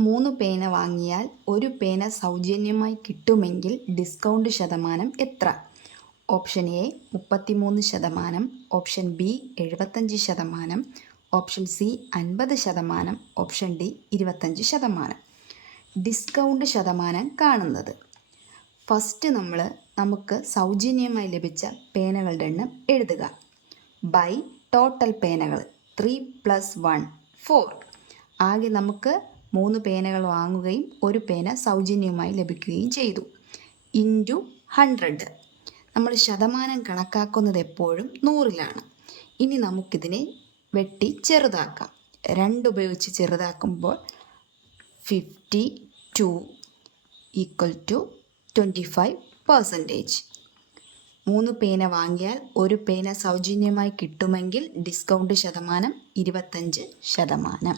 മൂന്ന് പേന വാങ്ങിയാൽ ഒരു പേന സൗജന്യമായി കിട്ടുമെങ്കിൽ ഡിസ്കൗണ്ട് ശതമാനം എത്ര? ഓപ്ഷൻ എ മുപ്പത്തിമൂന്ന് ശതമാനം ഓപ്ഷൻ ബി എഴുപത്തഞ്ച് ശതമാനം ഓപ്ഷൻ സി അൻപത് ശതമാനം ഓപ്ഷൻ ഡി ഇരുപത്തഞ്ച് ശതമാനം. ഡിസ്കൗണ്ട് ശതമാനം കാണുന്നത്. ഫസ്റ്റ് നമ്മൾ നമുക്ക് സൗജന്യമായി ലഭിച്ച പേനകളുടെ എണ്ണം എഴുതുക. ബൈ ടോട്ടൽ പേനകൾ ത്രീ പ്ലസ് വൺ ഫോർ. ആകെ നമുക്ക് മൂന്ന് പേനകൾ വാങ്ങുകയും ഒരു പേന സൗജന്യമായി ലഭിക്കുകയും ചെയ്തു. Into hundred. നമ്മൾ ശതമാനം കണക്കാക്കുന്നത് എപ്പോഴും നൂറിലാണ്. ഇനി നമുക്കിതിനെ വെട്ടി ചെറുതാക്കാം. രണ്ട് ഉപയോഗിച്ച് ചെറുതാക്കുമ്പോൾ fifty two equal to twenty five percentage മൂന്ന് പേന വാങ്ങിയാൽ ഒരു പേന സൗജന്യമായി കിട്ടുമെങ്കിൽ ഡിസ്കൗണ്ട് ശതമാനം ഇരുപത്തഞ്ച് ശതമാനം.